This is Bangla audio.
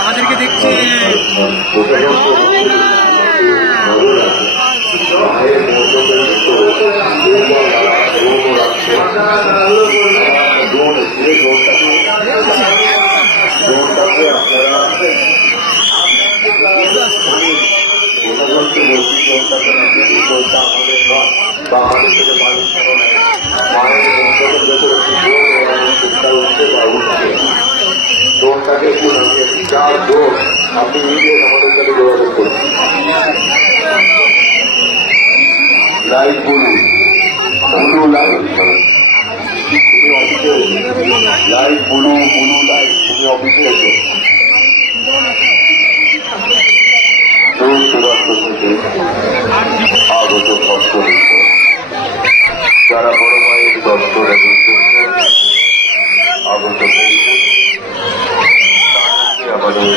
আমাদেরকে দেখছে। দোনটাকে চার দোন আপনি ইমিডিয়েট আমাদের সাথে যোগাযোগ করুন। লাইভ বলুন, বলু লাইভ, তুমি অফিসে লাইভ বলু বলু লাইভ, তুমি অফিসে এসো। আগত ভক্ত যারা বড় মায়ের দপ্তরে আগত আমাদের